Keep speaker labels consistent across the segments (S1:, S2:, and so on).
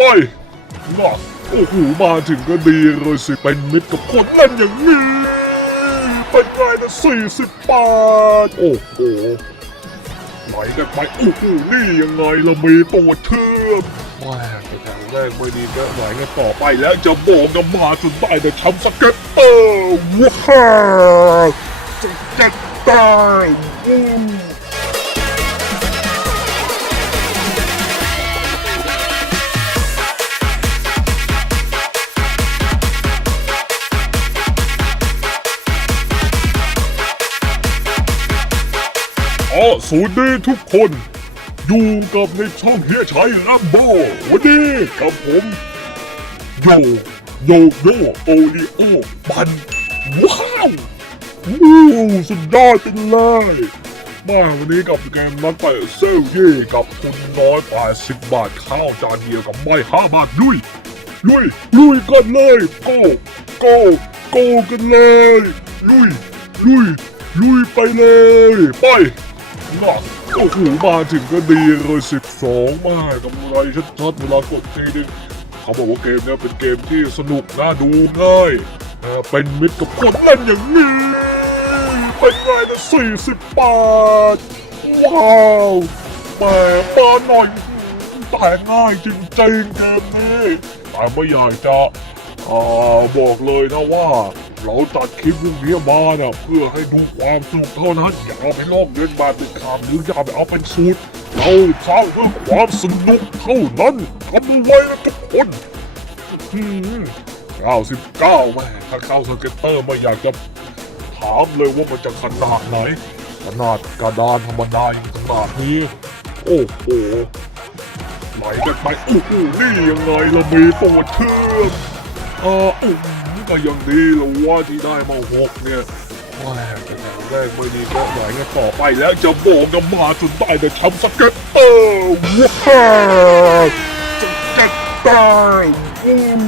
S1: ไปงอโอ้โหมาถึงก็ดีเลยสิ เป็นมิตรกับคนเล่นอย่างนี้เป็นไงนะสี่สิบบาท โอ้โหไหลกันไปโอ้โหนี่ยังไงเรามีตัวเชื่อมแม่แต่แถวแรกไม่ดีก็ไหลกันต่อไปแล้วจะโบกกันมาจนได้แต่ทำสเก็ตเตอร์ว้าวสเก็ตเตอร์ วู้อ๋อสวัสดีทุกคน อยู่กับในช่องเฮียชัยลัมโบวันนี้กับผมโยโยโยโอริโอบัน ว้าววู้สุดยอดไปเลยมาวันนี้กับเกมนักเตะเซลเย่กับคุณน้อยแปดสิบบาทข้าวจานเดียวกับไม่ห้าบาทลุยลุยลุยกันเลยโก้โก้โก้กันเลยลุยลุยลุยไปเลย ไป งอกโอ้โหมาถึงก็ดีเลยสิบสองมากกำไรชัดๆเวลากดทีนึงเขาบอกว่าเกมนี้เป็นเกมที่สนุกน่าดูง่ายเอ่อเป็นมิตรกับคนเล่นอย่างนี้เป็นไงนะสี่สิบบาท ว้าวแหมมาหน่อยแต่ง่ายจริงๆเกมนี้แต่ไม่อยากจะอ่าบอกเลยนะว่า เราตัดคลิปพวกนี้มาเนี่ยเพื่อให้ดูความสนุกเท่านั้นอย่าเอาไปลอกเลียนแบบเป็นคำหรืออย่าไปเอาเป็นสูตรเราสร้างเพื่อความสนุกเท่านั้นทำไว้นะทุกคนเก้าสิบเก้าแม่ถ้าเข้าสเก็ตเตอร์ไม่อยากจะถามเลยว่ามันจะขนาดไหน ขนาดกระดานธรรมดาขนาดนี้ โอ้โหไหลกันไปโอ้โหนี่ยังไงเรามีตัวเชื่อมเอออุ้ ก็ยังดีล้วว่าที่ได้มาหกเนี่ยแม่แต่แถวแรกไม่ดีก็ไหลกันต่อไปแล้วจะโบกกันมาจนได้แต่ทำสเก็ตเตอร์ว้าวสเก็ตเตอร์อืม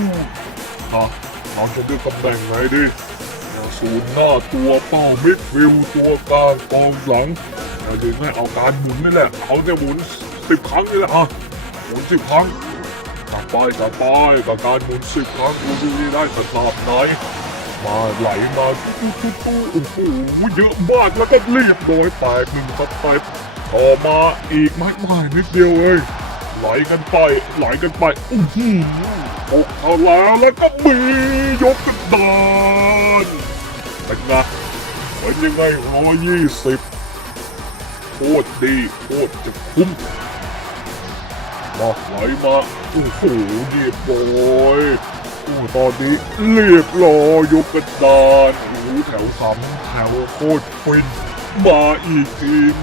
S1: ฮะเราจะเลือกตำแหน่งไหนดีศูนย์หน้าตัวเป้ามิดฟิลด์ตัวกลางกองหลังเราจะง่ายเอาการหมุนนี่แหละเขาจะหมุนสิบครั้งนี่แหละอะหมุนสิบครั้ง ต่อไปต่อไปกับการหมุนสิบครั้งดูดูนี่ได้ขนาดไหนมาไหลมาตู้ตู้ตู้ตู้โอ้โหเยอะมากแล้วก็เรียบร้อยแตกหนึ่งสเต็ปต่อมาอีกไม่ไม่นิดเดียวเองไหลกันไปไหลกันไปอื้อหือโอ้เอาแล้วแล้วก็มียกกระดานเป็นไงเป็นยังไงร้อยยี่สิบโคตรดีโคตรจะคุ้ม มาไหลมาโอ้โหเรียบร้อยโอ้ตอนนี้เรียบร้อยยกกระดานโอ้โหแถวสามแถวโคตรฟินมาอีกทีม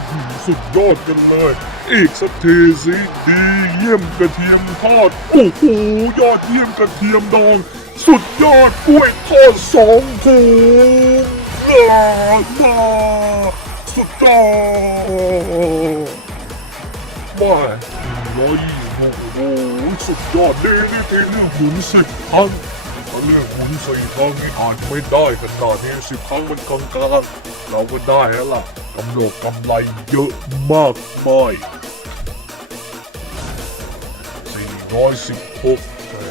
S1: สุดยอดกันเลย อีกสักทีสิดีเยี่ยมกระเทียมทอดโอ้โหยอดเยี่ยมกระเทียมดอง สุดยอดกล้วยทอดสองถุงน่าน่าสุดยอดมา ร้อยยี่สิบโอ้โหสุดยอดดีนี่เป็นเรื่องหมุนสิบครั้งถ้าเรื่องหมุนสี่ครั้งนี่อาจไม่ได้ขนาดนี้สิบครั้งมันกลางๆเราก็ได้แล้วล่ะกำไรกำไรเยอะมากมายสี่ร้อยสิบหก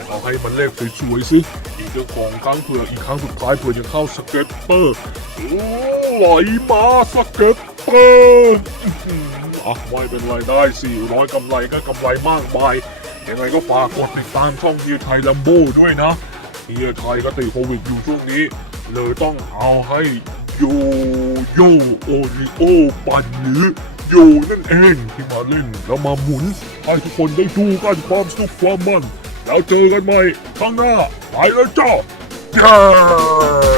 S1: เอาให้มันเลขสวยๆสิ อีกเรื่องของครั้งเผื่ออีกครั้งสุดท้ายเผื่อจะเข้าสเก็ตเตอร์ไหลมาสเก็ตเตอร์ อะไม่เป็นไรได้ 400 กำไรก็กำไรมากมายยังไงก็ฝากกดติดตามช่องเฮียไทยลัมโบ้ด้วยนะเฮียไทยก็ติดโควิดอยู่ช่วงนี้ เลยต้องเอาให้โยโยโอริโอปันหรือโยนั่นเองที่มาเล่นแล้วมาหมุนให้ทุกคนได้ดูกันความสนุกความมัน แล้วเจอกันใหม่ข้างหน้าไปแล้วจ้าเย้